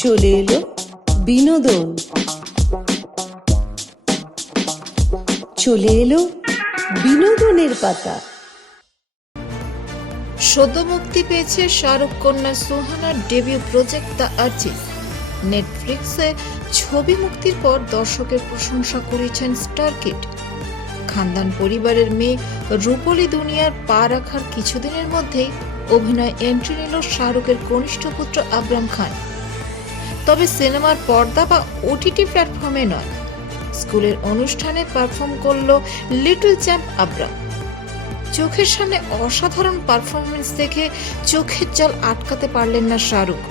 চলে এলো বিনোদন, চলে এলো বিনোদনের পাতা। সদ্য মুক্তি পেয়েছে শাহরুখ কন্যা সুহানার ডেবিউ প্রজেক্ট দ্য আর্টিস্ট। নেটফ্লিক্সে ছবি মুক্তির পর দর্শকের প্রশংসা করেছেন স্টার কিড। খানদান পরিবারের মেয়ে রূপলী দুনিয়ার পা রাখার কিছুদিনের মধ্যেই অভিনয় এন্ট্রি নিল শাহরুখের কনিষ্ঠ পুত্র আবরাম খান। তবে সিনেমার পর্দা বা ওটিটি প্ল্যাটফর্মে নয়, স্কুলের অনুষ্ঠানে পারফর্ম করল লিটল চ্যাম্প আবরাম। চোখের সামনে অসাধারণ পারফরমেন্স দেখে চোখের জল আটকাতে পারলেন না শাহরুখ।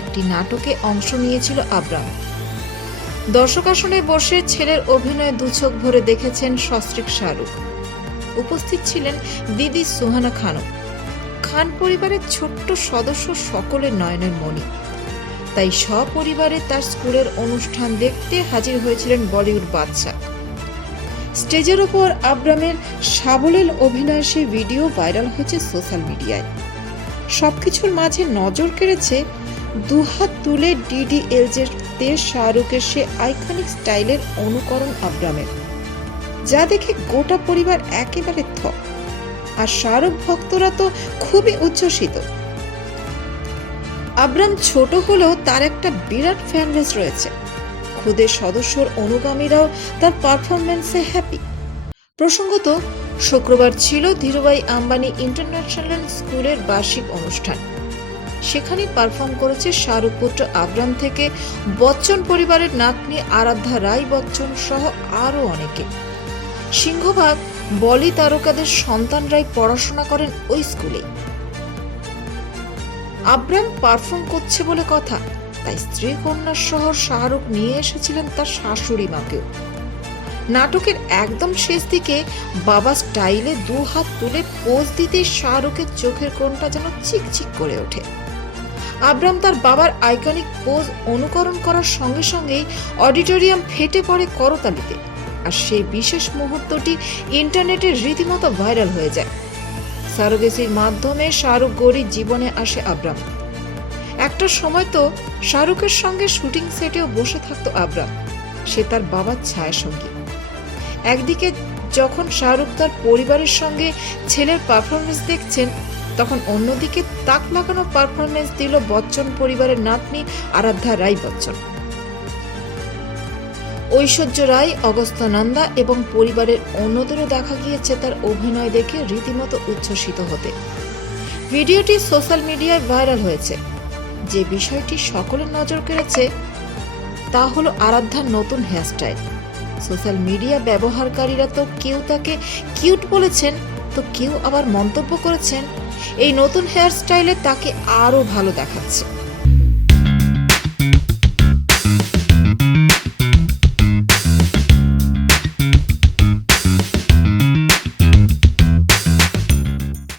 একটি নাটকে অংশ নিয়েছিল আবরাম। দর্শক আসনে বসে ছেলের অভিনয় দুচোখ ভরে দেখেছেন সস্ত্রীক শাহরুখ। উপস্থিত ছিলেন দিদি সুহানা খানও। খান পরিবারের ছোট্ট সদস্য সকলের নয়নের মণি। তাই সপরিবারে তার স্কুলের অনুষ্ঠান দেখতে হাজির হয়েছিলেন বলিউড বাদশা। স্টেজের ওপর আবরামের সাবলীল অভিনয়ের সেই ভিডিও ভাইরাল হয়েছে সোশ্যাল মিডিয়ায়। সবকিছুর মাঝে নজর কেড়েছে দুহাত তুলে ডিডিএলজে শাহরুখের সে আইকনিক স্টাইলের অনুকরণ আবরামের, যা দেখে গোটা পরিবার একেবারে থ। আর শাহরুখ ভক্তরা তো খুবই উচ্ছ্বসিত। আবরাম ছোট হলেও তার একটা বিরাট ফ্যান বেস রয়েছে। খুদের সদস্যর অনুগামীরাও তার পারফরমেন্সে হ্যাপি। প্রসঙ্গত, শুক্রবার ছিল ধীরুভাই আম্বানি ইন্টারন্যাশনাল স্কুলের বার্ষিক অনুষ্ঠান। সেখানে পারফর্ম করেছে শাহরুখ পুত্র আবরাম থেকে বচ্চন পরিবারের নাতনি আরাধ্যা রাই বচ্চন সহ আরও অনেকে। সিংহভাগ বলি তারকাদের সন্তানরাই পড়াশোনা করেন ওই স্কুলে। আবরাম পারফর্ম করছে বলে কথা, তাই স্ত্রী কন্যার সহ শাহরুখ নিয়ে এসেছিলেন তার শাশুড়ি মাকেও। নাটকের একদম শেষ দিকে বাবা স্টাইলে দু হাত তুলে পোজ দিতে শাহরুখের চোখের কোণটা যেন চিকচিক করে ওঠে। আবরাম তার বাবার আইকনিক পোজ অনুকরণ করার সঙ্গে সঙ্গেই অডিটোরিয়াম ফেটে পড়ে করতালিতে। আর সেই বিশেষ মুহূর্তটি ইন্টারনেটে রীতিমতো ভাইরাল হয়ে যায়। সারোগেসির মাধ্যমে শাহরুখ গৌরীর জীবনে আসে আবরাম। একটা সময় তো শাহরুখের সঙ্গে শুটিং সেটেও বসে থাকতো আবরাম। সে তার বাবার ছায়াসঙ্গী। একদিকে যখন শাহরুখ তার পরিবারের সঙ্গে ছেলের পারফরমেন্স দেখছেন, তখন অন্যদিকে তাক লাগানো পারফরমেন্স দিল বচ্চন পরিবারের নাতনি আরাধ্যা রাই বচ্চন। ঐশ্বর্য রায়, অগস্ত্য নন্দা এবং পরিবারের অন্যদেরও দেখা গিয়েছে তার অভিনয় দেখে রীতিমতো উচ্ছ্বসিত হতে। ভিডিওটি সোশ্যাল মিডিয়ায় ভাইরাল হয়েছে। যে বিষয়টি সকলের নজর কেড়েছে তা হলো আরাধ্যার নতুন হেয়ারস্টাইল। সোশ্যাল মিডিয়া ব্যবহারকারীরা তো কেউ তাকে কিউট বলেছেন, তো কেউ আবার মন্তব্য করেছেন এই নতুন হেয়ারস্টাইলে তাকে আরো ভালো দেখাচ্ছে।